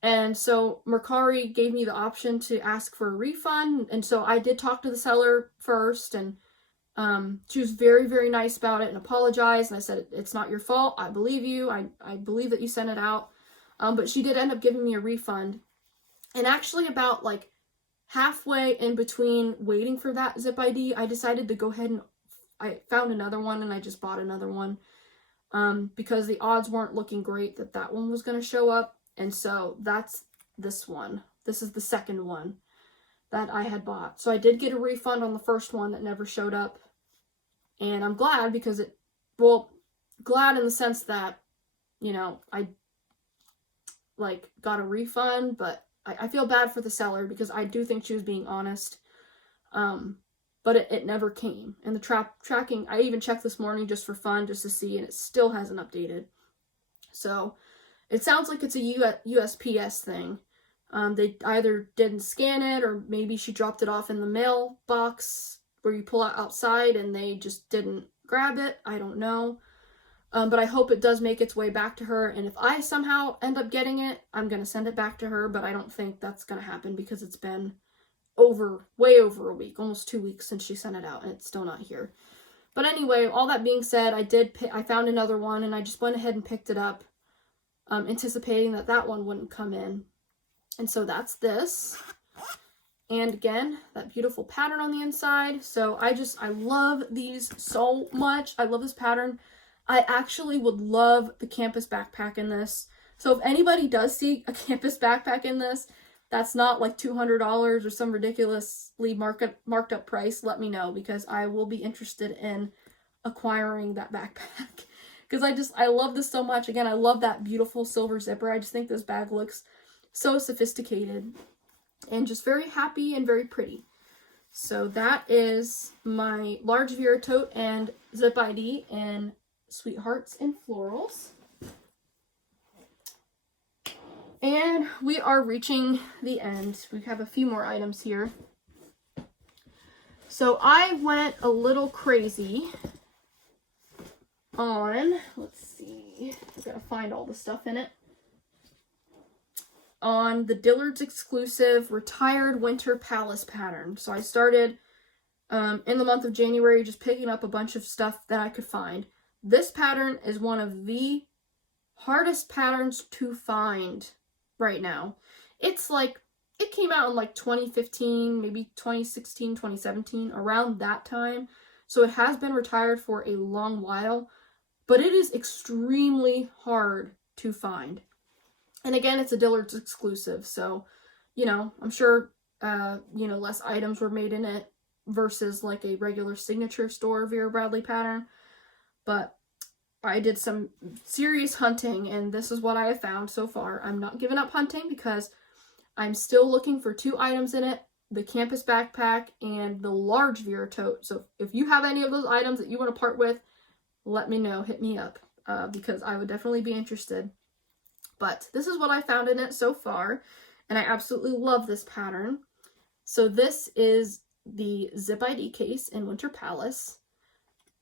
And so Mercari gave me the option to ask for a refund. And so I did talk to the seller first, and she was very, very nice about it and apologized. And I said, it's not your fault. I believe you. I believe that you sent it out. But she did end up giving me a refund. And actually about like halfway in between waiting for that Zip ID, I decided to go ahead and I found another one, and I just bought another one. Because the odds weren't looking great that that one was going to show up. And so that's this one. This is the second one that I had bought. So I did get a refund on the first one that never showed up. And I'm glad because glad in the sense that, you know, I like got a refund, but I feel bad for the seller because I do think she was being honest. But it never came. And the tracking, I even checked this morning just for fun, just to see, and it still hasn't updated. So it sounds like it's a USPS thing. They either didn't scan it, or maybe she dropped it off in the mailbox where you pull out outside and they just didn't grab it. I don't know. But I hope it does make its way back to her. And if I somehow end up getting it, I'm going to send it back to her. But I don't think that's going to happen because it's been way over a week, almost 2 weeks since she sent it out, and it's still not here. But anyway, all that being said, I found another one, and I just went ahead and picked it up, anticipating that one wouldn't come in. And so that's this. And again, that beautiful pattern on the inside. So I love these so much. I love this pattern. I actually would love the campus backpack in this. So if anybody does see a campus backpack in this, that's not like $200 or some ridiculously marked up price, let me know, because I will be interested in acquiring that backpack. Because I love this so much. Again, I love that beautiful silver zipper. I just think this bag looks so sophisticated and just very happy and very pretty. So that is my large Vera tote and Zip ID in Sweethearts and Florals. And we are reaching the end. We have a few more items here. So I went a little crazy on, let's see, I've got to find all the stuff in it, on the Dillard's exclusive Retired Winter Palace pattern. So I started in the month of January just picking up a bunch of stuff that I could find. This pattern is one of the hardest patterns to find right now. It's like, it came out in like 2015, maybe 2016, 2017, around that time. So it has been retired for a long while, but it is extremely hard to find. And again, it's a Dillard's exclusive. So, you know, I'm sure, less items were made in it versus like a regular signature store Vera Bradley pattern. But I did some serious hunting, and this is what I have found so far. I'm not giving up hunting because I'm still looking for 2 items in it. the campus backpack, and the large Vera tote. So if you have any of those items that you want to part with, let me know, hit me up, because I would definitely be interested. But this is what I found in it so far, and I absolutely love this pattern. So this is the Zip ID case in Winter Palace.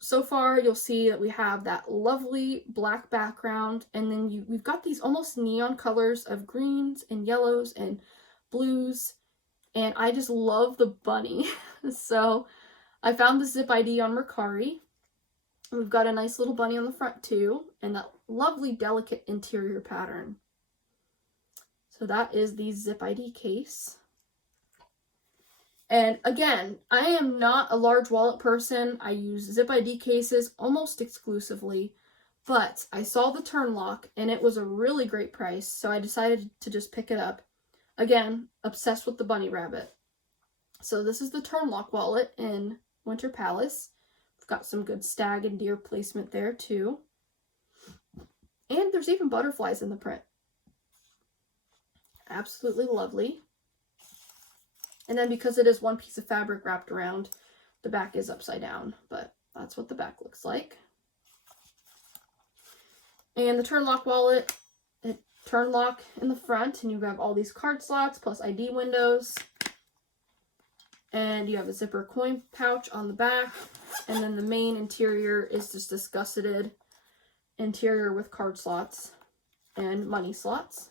So far, you'll see that we have that lovely black background, and then we've got these almost neon colors of greens and yellows and blues, and I just love the bunny. So I found the Zip ID on Mercari. We've got a nice little bunny on the front too, and that lovely delicate interior pattern. So that is the Zip ID case. And again, I am not a large wallet person. I use Zip ID cases almost exclusively, but I saw the turn lock and it was a really great price, so I decided to just pick it up. Again, obsessed with the bunny rabbit. So this is the turn lock wallet in Winter Palace. We've got some good stag and deer placement there too. And there's even butterflies in the print. Absolutely lovely. And then because it is one piece of fabric wrapped around, the back is upside down, but that's what the back looks like. And the turn lock wallet, it turn lock in the front, and you have all these card slots plus ID windows. And you have a zipper coin pouch on the back. And then the main interior is just this gusseted interior with card slots and money slots.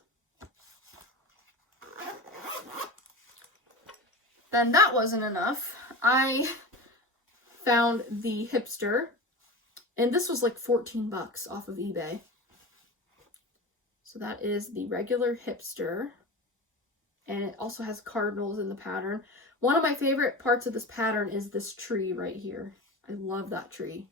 Then that wasn't enough. I found the hipster, and this was like 14 bucks off of eBay. So that is the regular hipster, and it also has cardinals in the pattern. One of my favorite parts of this pattern is this tree right here. I love that tree.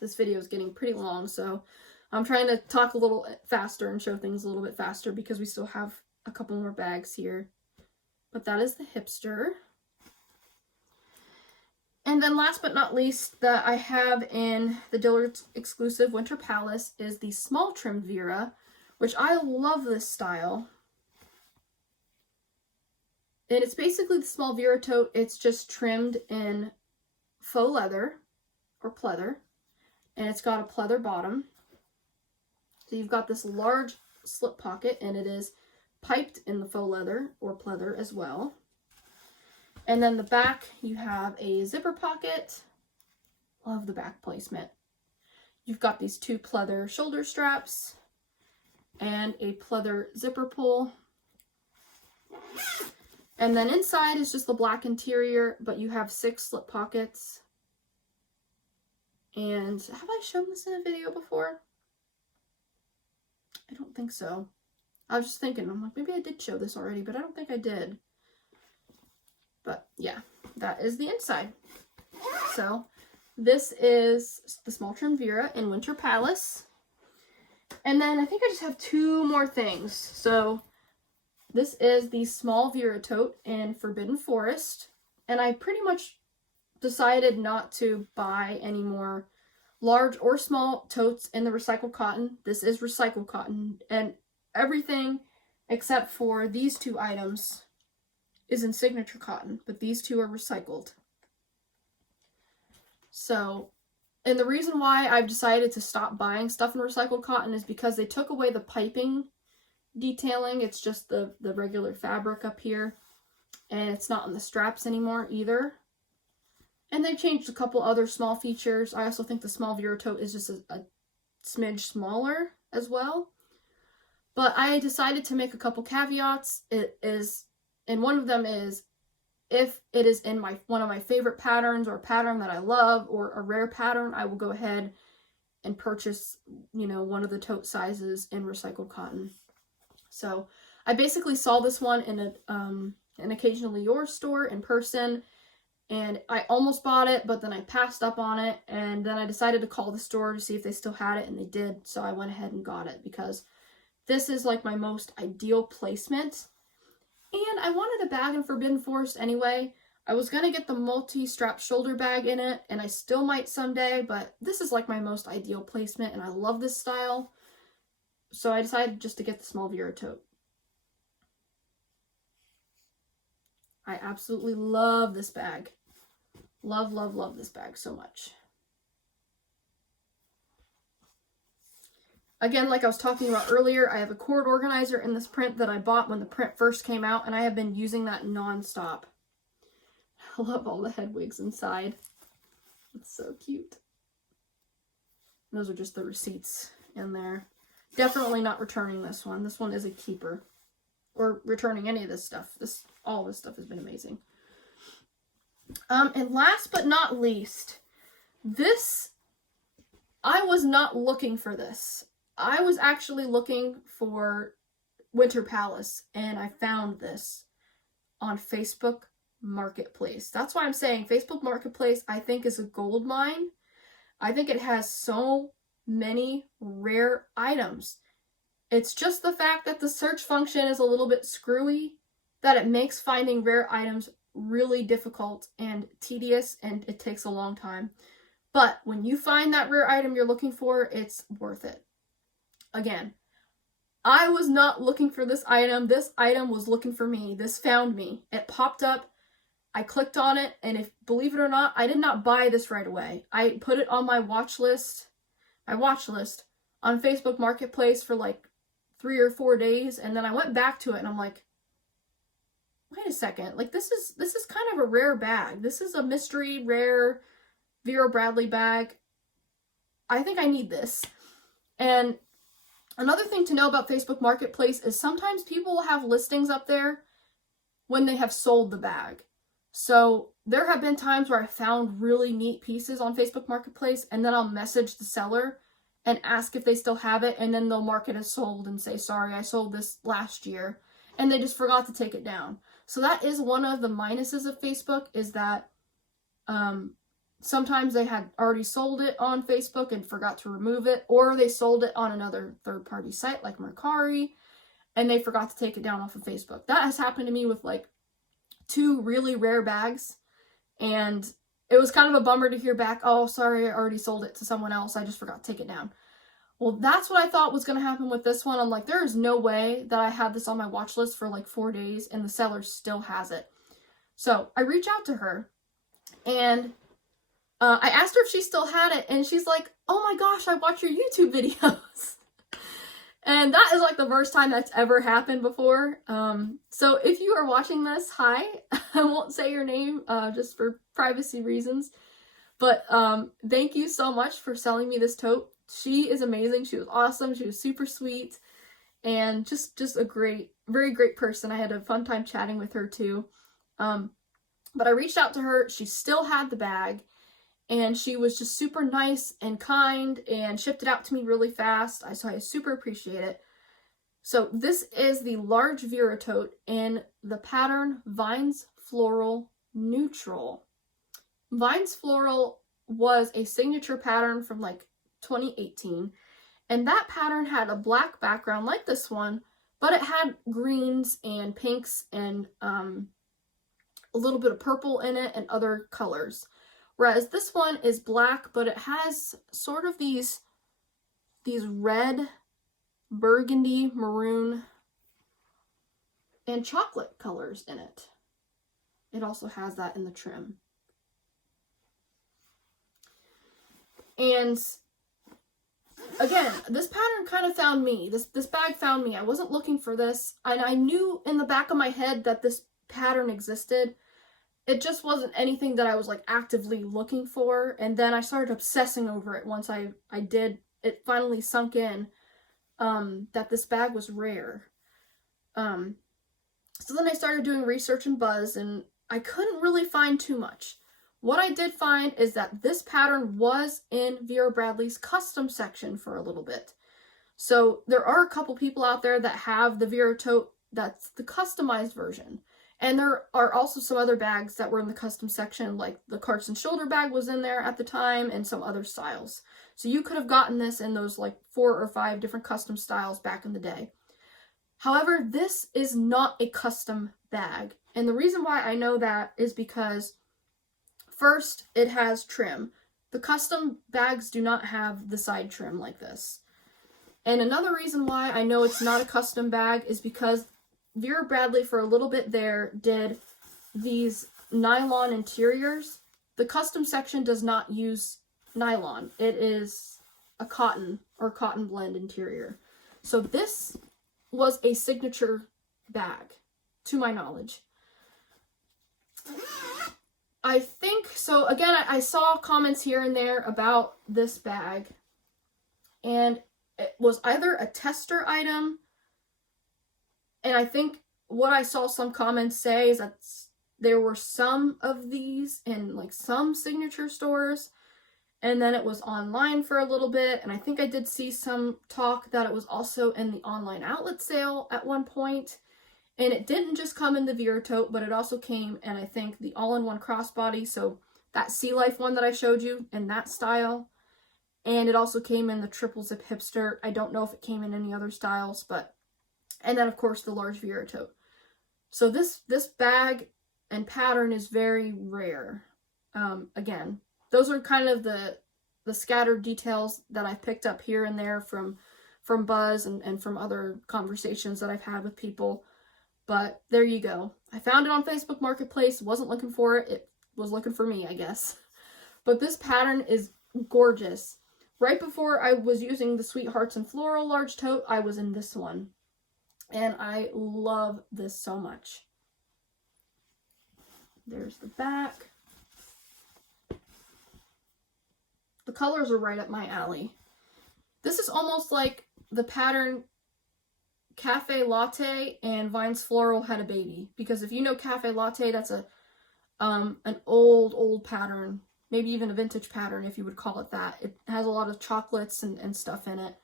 This video is getting pretty long, so I'm trying to talk a little faster and show things a little bit faster because we still have a couple more bags here. But that is the hipster. And then last but not least that I have in the Dillard's exclusive Winter Palace is the small trimmed Vera, which I love this style. And it's basically the small Vera tote. It's just trimmed in faux leather or pleather. And it's got a pleather bottom. So you've got this large slip pocket, and it is piped in the faux leather or pleather as well. And then the back, you have a zipper pocket. Love the back placement. You've got these two pleather shoulder straps and a pleather zipper pull. And then inside is just the black interior, but you have 6 slip pockets. And have I shown this in a video before? I don't think so. I was just thinking, I'm like, maybe I did show this already, but I don't think I did. But yeah, that is the inside. So this is the small trim Vera in Winter Palace. And then I think I just have 2 more things. So this is the small Vera tote in Forbidden Forest. And I pretty much decided not to buy any more large or small totes in the recycled cotton. This is recycled cotton, and everything except for these 2 items is in signature cotton, but these 2 are recycled. So, and the reason why I've decided to stop buying stuff in recycled cotton is because they took away the piping detailing. It's just the regular fabric up here, and it's not on the straps anymore either. And they've changed a couple other small features. I also think the small Vera tote is just a smidge smaller as well. But I decided to make a couple caveats. And one of them is, if it is in one of my favorite patterns or a pattern that I love or a rare pattern, I will go ahead and purchase, one of the tote sizes in recycled cotton. So I basically saw this one in an Occasionally Yours store in person. And I almost bought it, but then I passed up on it. And then I decided to call the store to see if they still had it, and they did. So I went ahead and got it because this is like my most ideal placement. And I wanted a bag in Forbidden Forest anyway. I was going to get the multi-strap shoulder bag in it, and I still might someday, but this is like my most ideal placement, and I love this style. So I decided just to get the small Vera tote. I absolutely love this bag. Love, love, love this bag so much. Again, like I was talking about earlier, I have a cord organizer in this print that I bought when the print first came out, and I have been using that non-stop. I love all the head wigs inside. It's so cute. Those are just the receipts in there. Definitely not returning this one. This one is a keeper. Or returning any of this stuff. All this stuff has been amazing. And last but not least, this, I was not looking for this. I was actually looking for Winter Palace, and I found this on Facebook Marketplace. That's why I'm saying Facebook Marketplace, I think, is a gold mine. I think it has so many rare items. It's just the fact that the search function is a little bit screwy that it makes finding rare items really difficult and tedious, and it takes a long time. But when you find that rare item you're looking for, it's worth it. Again, I was not looking for this item. This item was looking for me. This found me. It popped up. I clicked on it, and if, believe it or not, I did not buy this right away. I put it on my watch list on Facebook Marketplace for like 3 or 4 days, and then I went back to it, and I'm like, wait a second, like this is kind of a rare bag. This is a mystery rare Vera Bradley bag. I think I need this. And another thing to know about Facebook Marketplace is sometimes people will have listings up there when they have sold the bag. So there have been times where I found really neat pieces on Facebook Marketplace, and then I'll message the seller and ask if they still have it, and then they'll mark it as sold and say, sorry, I sold this last year, and they just forgot to take it down. So that is one of the minuses of Facebook, is that sometimes they had already sold it on Facebook and forgot to remove it, or they sold it on another third-party site like Mercari, and they forgot to take it down off of Facebook. That has happened to me with like 2 really rare bags, and it was kind of a bummer to hear back, oh, sorry, I already sold it to someone else, I just forgot to take it down. Well, that's what I thought was going to happen with this one. I'm like, there is no way that I had this on my watch list for like 4 days and the seller still has it. So I reach out to her, and I asked her if she still had it, and she's like, oh my gosh, I watch your YouTube videos. And that is like the first time that's ever happened before. So if you are watching this, hi. I won't say your name just for privacy reasons. But thank you so much for selling me this tote. She is amazing. She was awesome. She was super sweet. And just a great, very great person. I had a fun time chatting with her too. But I reached out to her. She still had the bag. And she was just super nice and kind and shipped it out to me really fast. So I super appreciate it. So this is the large Vera tote in the pattern Vines Floral Neutral. Vines Floral was a signature pattern from like 2018. And that pattern had a black background like this one, but it had greens and pinks and a little bit of purple in it and other colors. Whereas this one is black, but it has sort of these red, burgundy, maroon, and chocolate colors in it. It also has that in the trim. And again, this pattern kind of found me. This bag found me. I wasn't looking for this. And I knew in the back of my head that this pattern existed. It just wasn't anything that I was like actively looking for. And then I started obsessing over it once I did. It finally sunk in that this bag was rare. So then I started doing research and buzz, and I couldn't really find too much. What I did find is that this pattern was in Vera Bradley's custom section for a little bit. So there are a couple people out there that have the Vera tote that's the customized version. And there are also some other bags that were in the custom section, like the Carson shoulder bag was in there at the time, and some other styles. So you could have gotten this in those like 4 or 5 different custom styles back in the day. However, this is not a custom bag. And the reason why I know that is because, first, it has trim. The custom bags do not have the side trim like this. And another reason why I know it's not a custom bag is because Vera Bradley for a little bit there did these nylon interiors. The custom section does not use nylon. It is a cotton or cotton blend interior. So this was a signature bag, to my knowledge. I think, so again, I saw comments here and there about this bag, and it was either a tester item, and I think what I saw some comments say is that there were some of these in like some signature stores, and then it was online for a little bit, and I think I did see some talk that it was also in the online outlet sale at one point. And it didn't just come in the Vera tote, but it also came in, I think, the all-in-one crossbody, so that Sea Life one that I showed you in that style. And it also came in the triple zip hipster. I don't know if it came in any other styles, but... And then, of course, the large Vera tote. So this bag and pattern is very rare. Again, those are kind of the scattered details that I've picked up here and there from Buzz and from other conversations that I've had with people. But there you go. I found it on Facebook Marketplace. Wasn't looking for it. It was looking for me, I guess. But this pattern is gorgeous. Right before I was using the Sweethearts and Floral large tote, I was in this one. And I love this so much. There's the back. The colors are right up my alley. This is almost like the pattern Cafe Latte and Vines Floral had a baby, because if you know Cafe Latte, that's an old pattern, maybe even a vintage pattern if you would call it that. It has a lot of chocolates and stuff in it,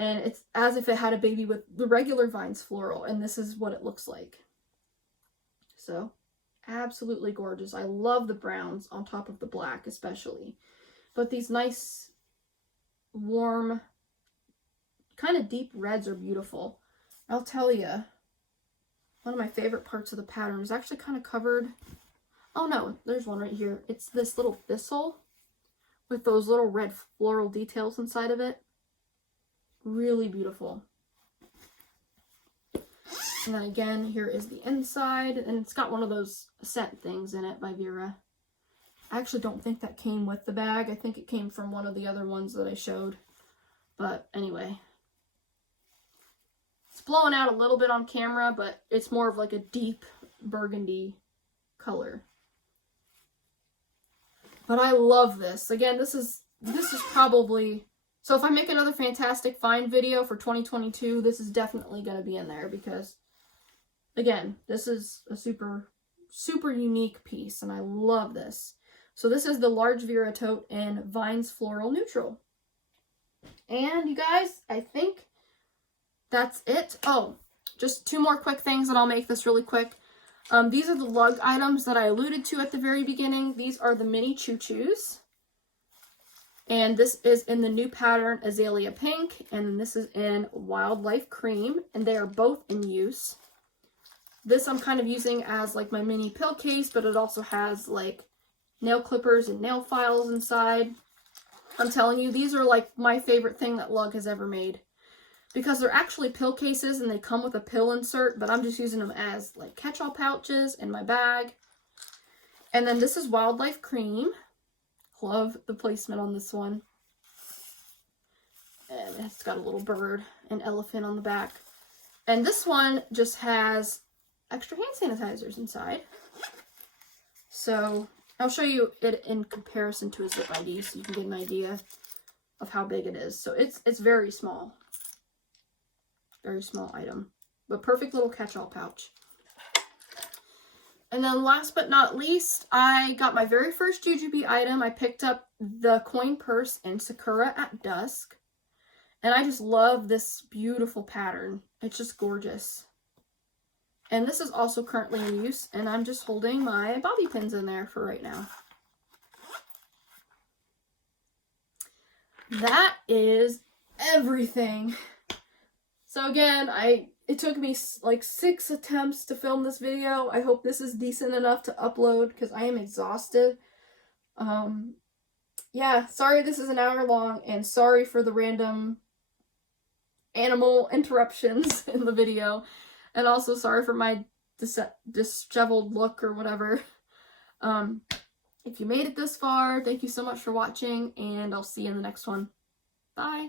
and it's as if it had a baby with the regular Vines Floral, and this is what it looks like. So absolutely gorgeous. I love the browns on top of the black especially, but these nice warm kind of deep reds are beautiful. I'll tell you, one of my favorite parts of the pattern is actually kind of covered. Oh no, there's one right here. It's this little thistle with those little red floral details inside of it. Really beautiful. And then again, here is the inside, and it's got one of those scent things in it by Vera. I actually don't think that came with the bag. I think it came from one of the other ones that I showed. But anyway. It's blowing out a little bit on camera, but it's more of like a deep burgundy color. But I love this. Again, this is probably... So if I make another Fantastic Find video for 2022, this is definitely going to be in there because, again, this is a super unique piece, and I love this. So this is the large Vera tote in Vines Floral Neutral. And you guys, I think that's it. Oh, just two more quick things, and I'll make this really quick. These are the lug items that I alluded to at the very beginning. These are the mini choo-choos. And this is in the new pattern Azalea Pink, and this is in Wildlife Cream, and they are both in use. This I'm kind of using as like my mini pill case, but it also has like nail clippers and nail files inside. I'm telling you, these are like my favorite thing that Lug has ever made. Because they're actually pill cases and they come with a pill insert, but I'm just using them as like catch-all pouches in my bag. And then this is Wildlife Cream. Love the placement on this one. And it's got a little bird and elephant on the back. And this one just has extra hand sanitizers inside. So I'll show you it in comparison to a Zip ID so you can get an idea of how big it is. So it's very small. Very small item. But perfect little catch-all pouch. And then last but not least, I got my very first Jujube item. I picked up the coin purse in Sakura at Dusk. And I just love this beautiful pattern. It's just gorgeous. And this is also currently in use. And I'm just holding my bobby pins in there for right now. That is everything. So again, it took me like 6 attempts to film this video. I hope this is decent enough to upload because I am exhausted. Yeah, sorry this is an hour long and sorry for the random animal interruptions in the video. And also sorry for my disheveled look or whatever. If you made it this far, thank you so much for watching, and I'll see you in the next one. Bye!